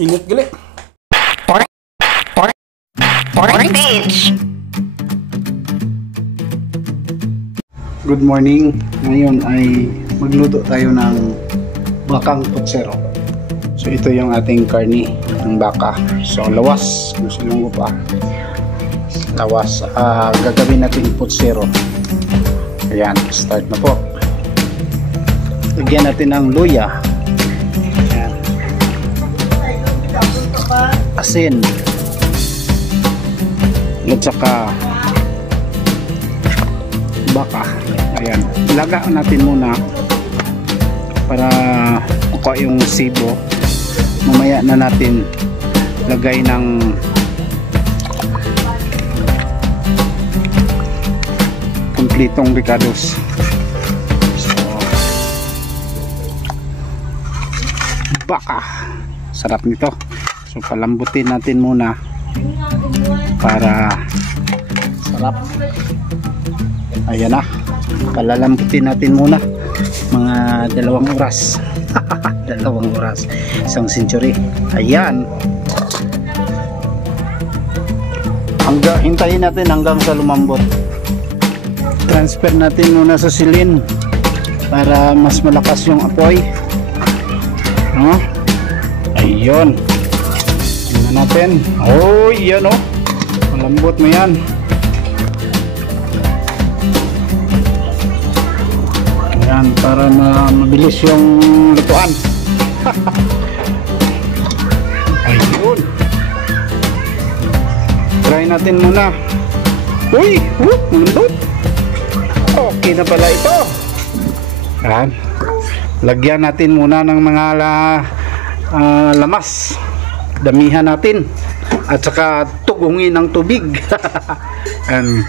Init gali. Good morning. Ngayon ay magluto tayo ng bakang putsero. So ito yung ating karni ng baka. So lawas, masilungo pa. Lawas, gagawin natin putsero. Ayan, start na po. Lagyan natin ng luya. Ayan. Asin. At saka baka. Ayan, ilaga natin muna para kuha yung sibo. Mamaya na natin lagay ng kumplitong ricados. So, baka sarap nito. So palambutin natin muna para sarap. Ayan na, palalambutin natin muna mga 2 oras. 2 oras, 1 century. Ayan, hintayin natin hanggang sa lumambot. Transfer natin muna sa silin para mas malakas yung apoy. Ayun, tingnan natin. Oh, yan o, malambot mo yan. Ayan, para mabilis yung lutuan. Ayun, try natin muna. Uy, malambot. Okay na pala ito. Ayan, lagyan natin muna ng mga lamas. Damihan natin at saka tugungin ng tubig. Ayan,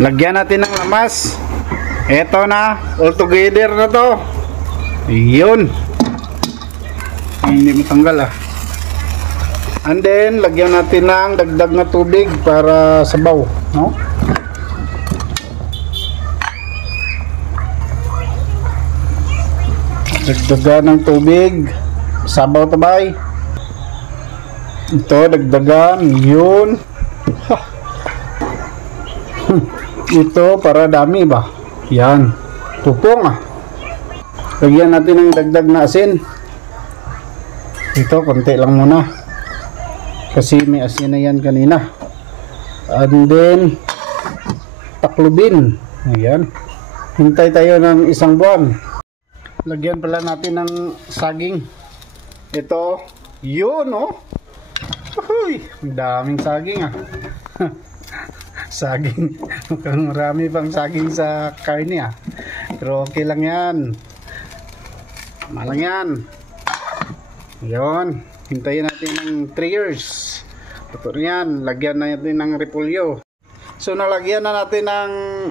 lagyan natin ng lamas. Eto na, all together na to. Ayun, hindi matanggal and then lagyan natin ng dagdag na tubig para sabaw, no? Dagdagan ng tubig, sabaw tabay. Ito, dagdagan, yun. Ito para dami ba? Yan, tupong lagyan natin ng dagdag na asin. Ito, konti lang muna kasi may asin na yan kanina. And then taklubin. Ayan, hintay tayo ng 1 buwan. Lagyan pala natin ng saging. Ito, yun Uy, daming saging saging. Mukhang marami pang saging sa karne pero okay lang yan. Malang yan. Yun, hintayin natin ng 3 years. Ito yan, lagyan natin ng repolyo. So nalagyan na natin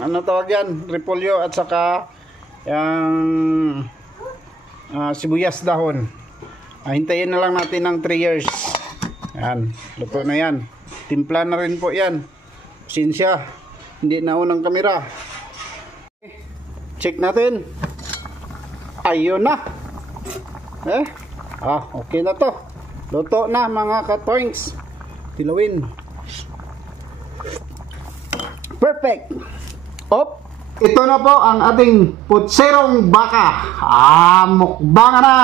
ng tawag yan, repolyo at saka yung sibuyas dahon. Hintayin na lang natin ng 3 years. Yan, luto na yan. Timpla na rin po yan. Pasensya, hindi na unang kamera. Check natin. Ayun na. Okay na to. Luto na mga katpoints. Tilawin. Perfect. Ito na po ang ating putserong baka. Mukbang na.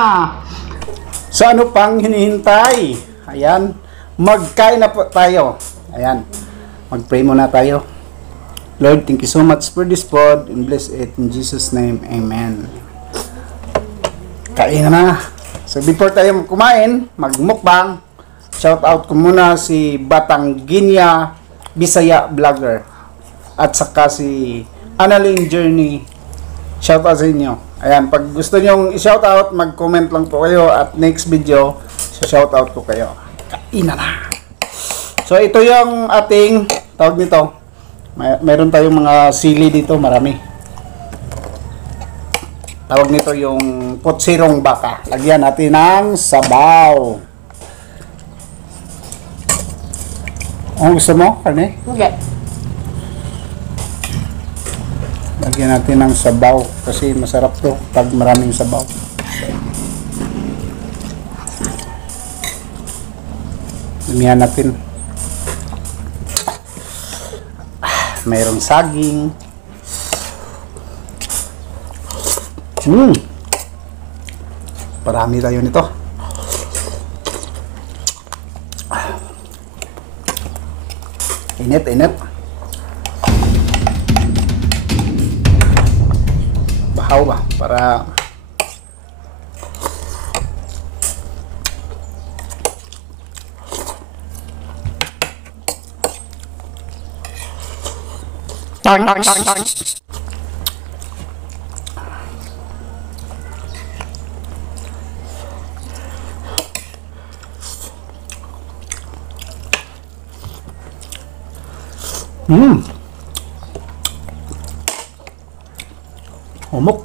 So ano pang hinihintay? Ayan, magkain na po tayo. Ayan, mag-pray muna tayo. Lord, thank you so much for this food and bless it in Jesus' name. Amen. Kain na. So before tayo kumain, magmukbang, shout out ko muna si Batangginia Bisaya Vlogger at saka si Analing Journey. Shout out sa inyo. Ayan, pag gusto nyong i-shout out, mag-comment lang po kayo at next video, so shout out ko kayo. Kain na. So ito yung ating tawag nito. Meron tayong mga sili dito, marami. Tawag nito yung putsirong baka. Lagyan natin ng sabaw. Ang gusto mo, karne? Hindi. Lagyan natin ng sabaw kasi masarap to pag maraming sabaw. Lumihan natin. Mayroong saging. Parami tayo nito. Init, init. Bahaw ba? Para Humok.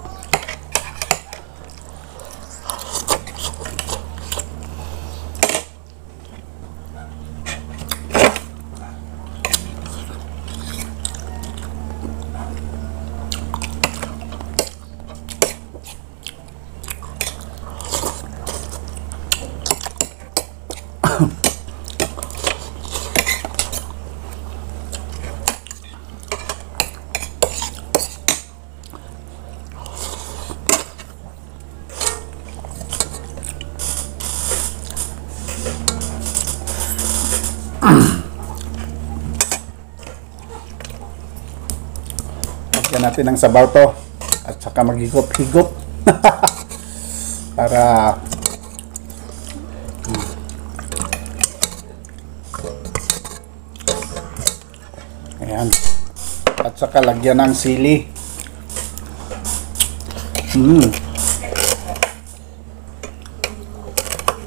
Lagyan natin ng sabaw to at saka maghigop-higop para ayan, at saka lagyan ng sili.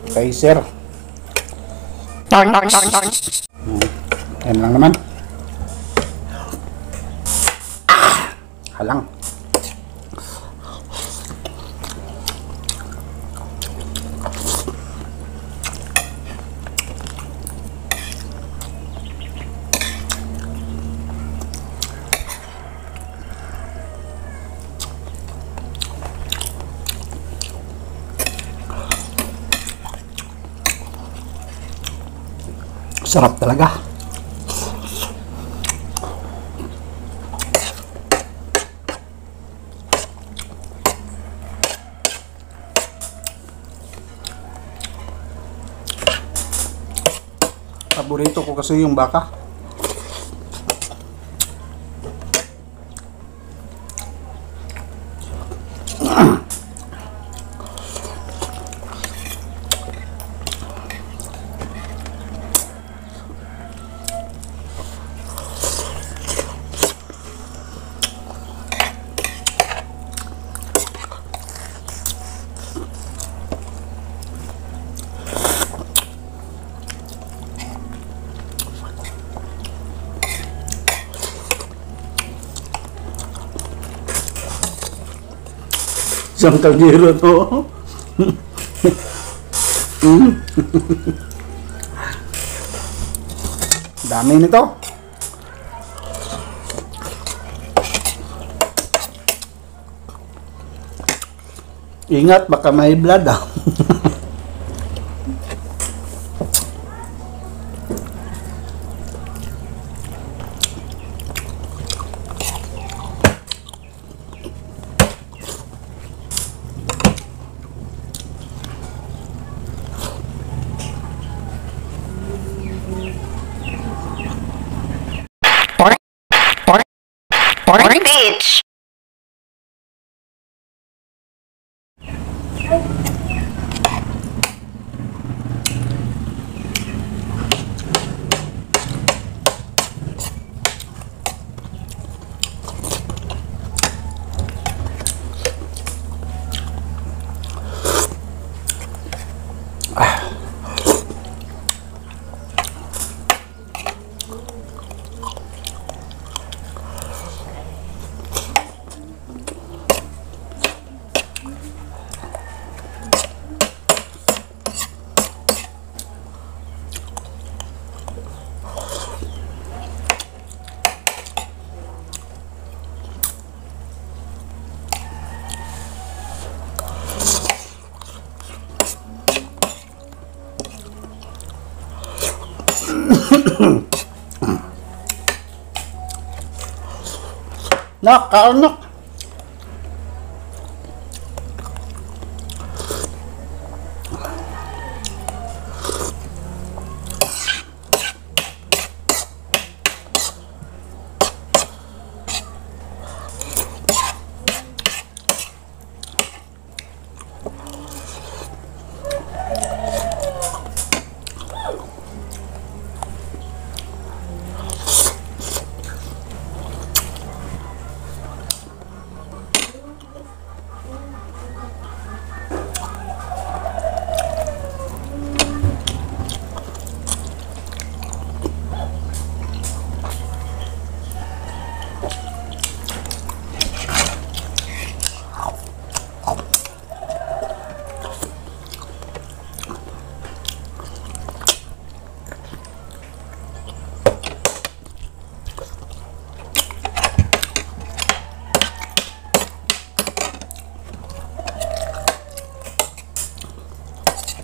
Kaiser. Ayan lang naman. Halang. Sarap talaga. Paborito ko kasi yung baka. Isang kaldero to. Dami nito. Ingat, baka may blood ah. Bitch. Nak, kaon nak.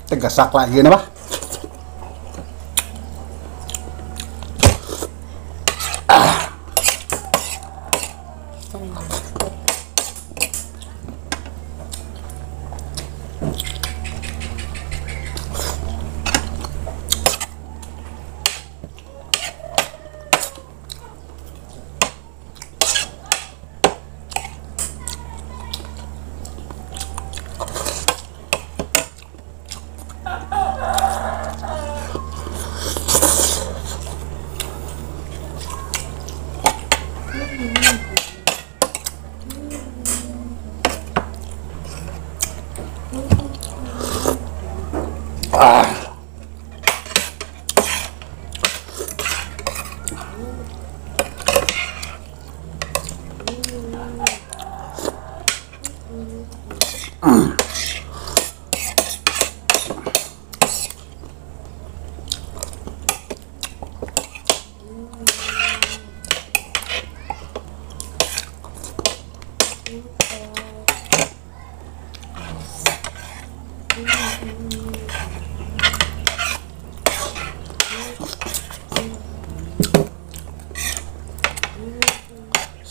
Tegasak lagi na ba?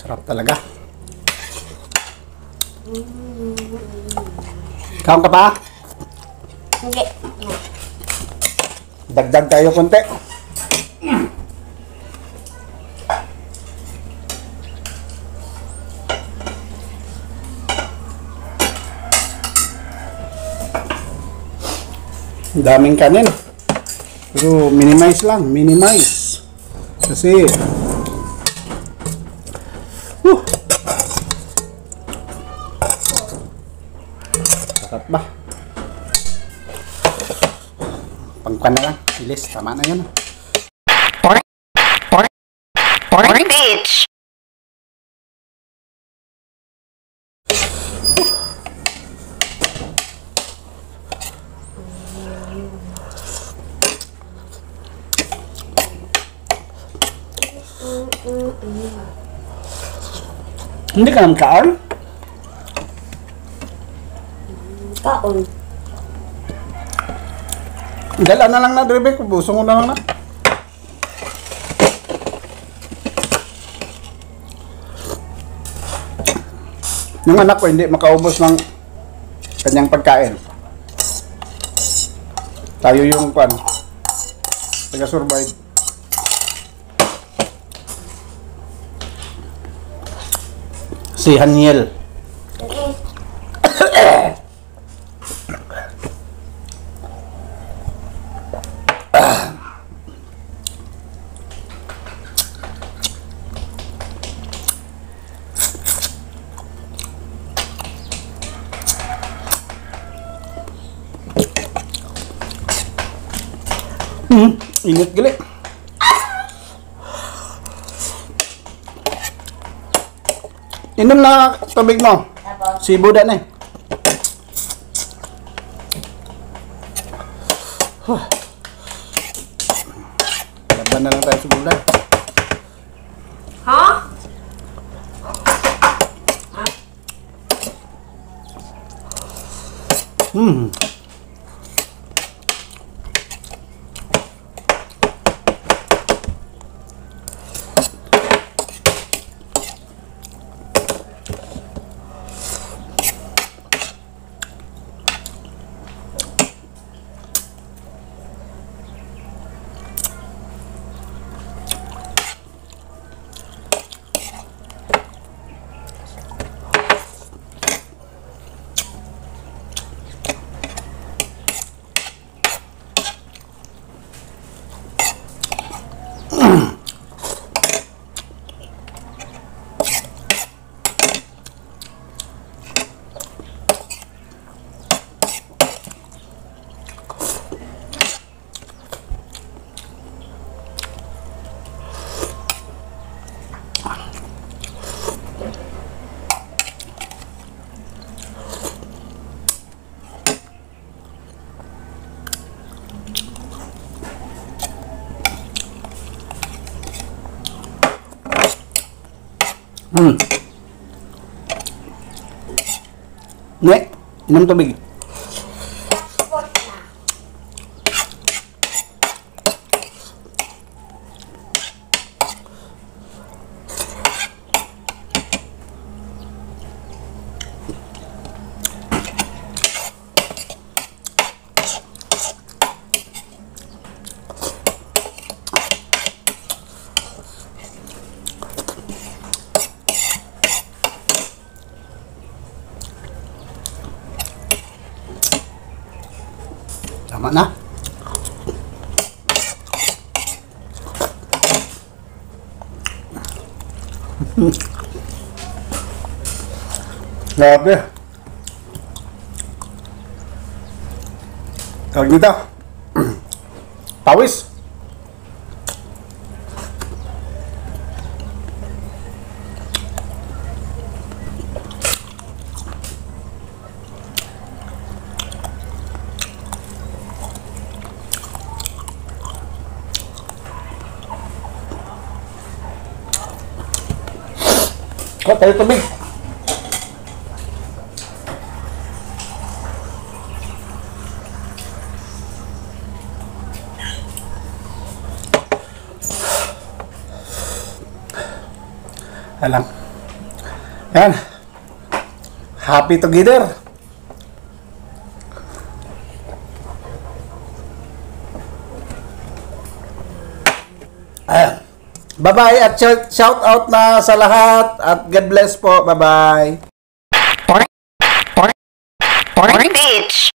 Sarap talaga. Kaon ka pa? Hindi. Dagdag tayo konti. Daming kanin. Pero minimize lang, minimize. Kasi sarap ba? Pangkan na lang. Bilis, tama na yun. Bitch! Hindi ka naman kaon? Kaon. Dala na lang na, Drebe. Busong mo na lang na. Yung anak ko hindi makaubos ng kanyang pagkain. Tayo yung kwan. Taga-survive. Si Haniel. Init gali. Inom na tubig mo. Si Buda na eh. Laban na lang tayo sa Buda. Ha? Ne, inom tubig. Tama na. Grabe. Tawag nito. Pawis. Kok tayo tubig? Alam. Yan. Happy together. Ayan. Bye-bye at shout out na sa lahat at God bless po. Bye-bye. Beach.